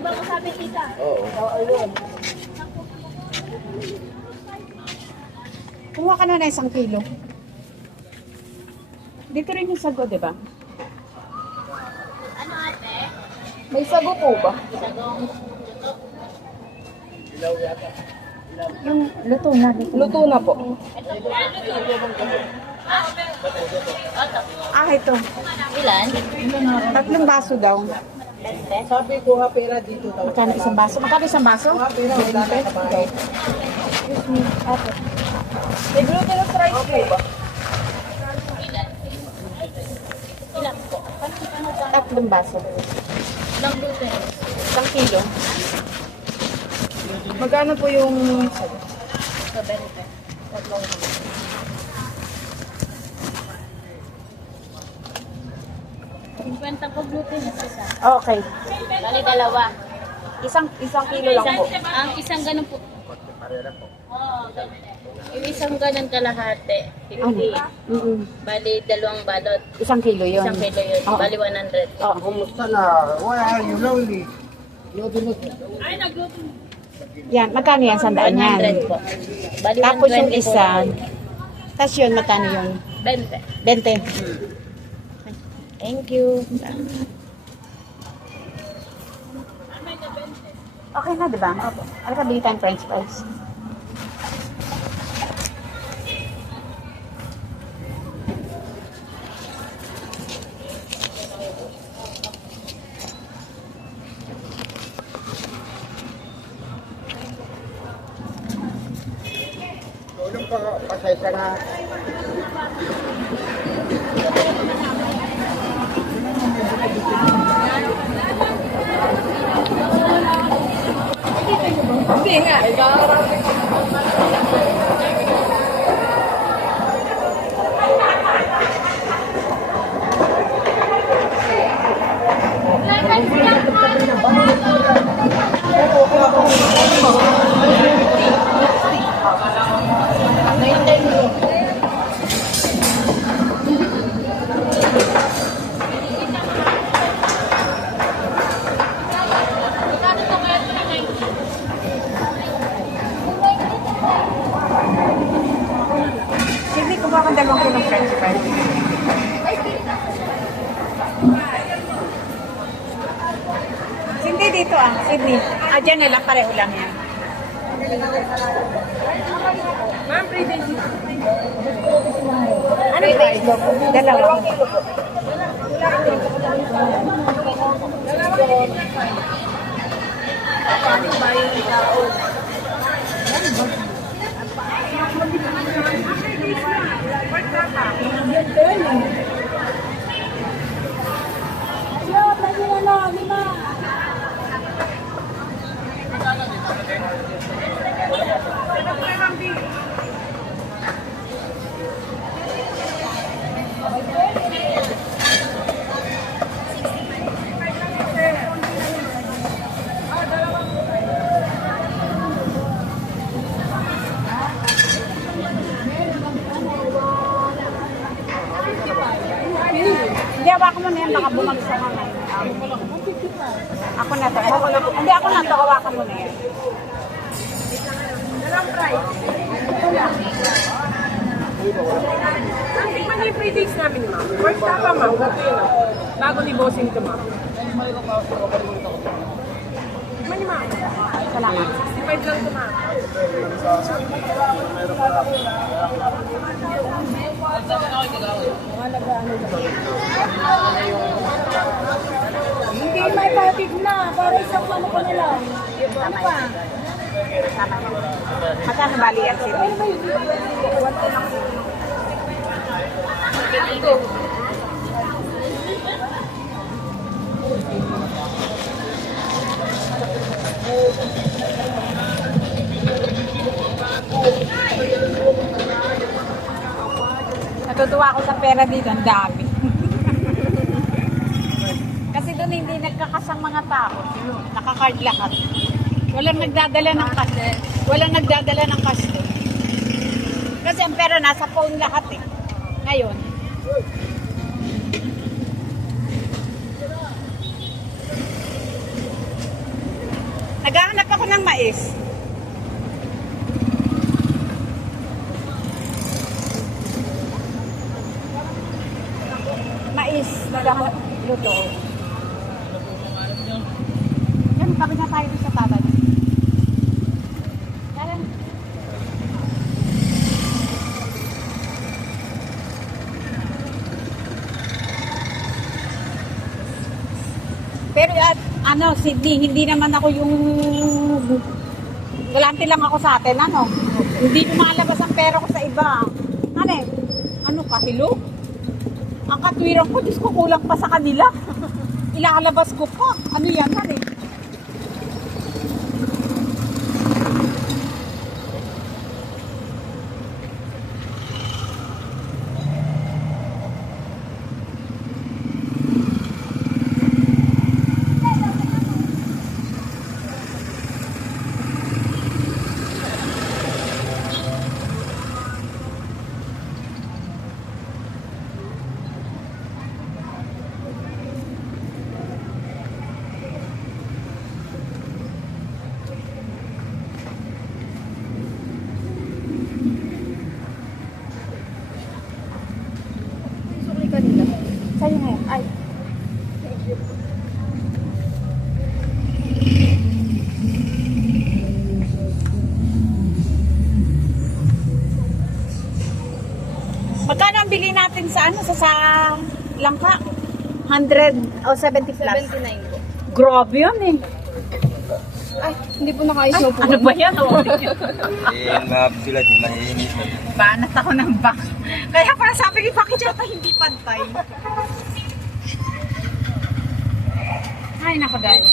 Hanggang masabi tita. Oo. Ayun. Kumuha ka na 1 kilo. Dito rin yung sago, di ba? Ano ate? May sago po ba? Sagong. Yung luto na. Luto na po. Ah, ito. Ilan? 3 baso daw. Sabi ko ha, pera dito daw. Magkano isang baso? Magkano isang baso? Pera, wala na sa bahay. Excuse me. Ate. May glutinous rice po ba? Ilan po? 3 baso. Ilang gluten? 1 kilo. Magkano po yung sago? Sa 20. Tatlong. po gluten at isa. Okay. Bali dalawa. Isang kilo lang po. Ang isang ganun po. Oo, yung isang ganun kalahati. 50. Ano? Bali 2 balot. 1 kilo yun. 1 kilo yun. Oo. Bali 100. Oo. Kumusta na? Why are you lonely? Yan, magkano yan? 100 yan. 100 po. Bali Tapos yung 120 po. isa, tapos yun, magkano yun? 20. 20. Thank you. Okay na, di ba? Opo. Ano ka, bili tayong french fries? Tulong pa, pasaysa na. Hindi nga. Sydney, kumuha kang 2 kilong french fries. Sydney, dito ah. Sydney. Ah, dyan na lang. Pareho lang yan. Ma'am, free days. Ano price? 2 kilo po. Hindi, hawakan mo na yan. Baka bumagsak ka na. Ako na to. Hindi, ako na to. Hawakan mo na yan. Dalang price. Ang tingnan niyo yung free days namin, ma'am. First time pa, ma'am. Bago ni bossing to, ma'am. Tignan niyo, ma'am. Salamat. 65 lang to, ma'am. Hindi may patig na. Para isang ano ko nila. Ano pa? Magkano bali yan sila? Natutuwa ako sa pera dito, ang dami. Kasi doon hindi nagkakasang mga tao. Nakakard lahat. Walang nagdadala ng cash. Walang nagdadala ng cash doon. Kasi ang pera nasa phone lahat eh. Ngayon. Naghahanap ako ng mais. Mais. Naghahanap. Luto. Yan, kami na tayo sa talan. Talan. Pero at ano, Sydney, hindi naman ako yung galante lang ako sa atin, ano? Hindi lumalabas ang pera ko sa iba. Ano eh? Ano ka, hello? Ang katwiran ko, Diyos ko, kulang pa sa kanila. Ilalabas ko pa. Ano yan, ano eh? Sa'yo ngayon. Ay. Magkano ang bili natin sa ano? Sa langka? 100 o 70 plus? 79 po. Grabe yan eh. Ay, hindi po nakaisyo po. Ano ba yan? Oh? Mabilat, mahihinis. Banat ako ng back. Kaya parang sabi ko, bakit yata hindi pantay? Ay, nako dahil.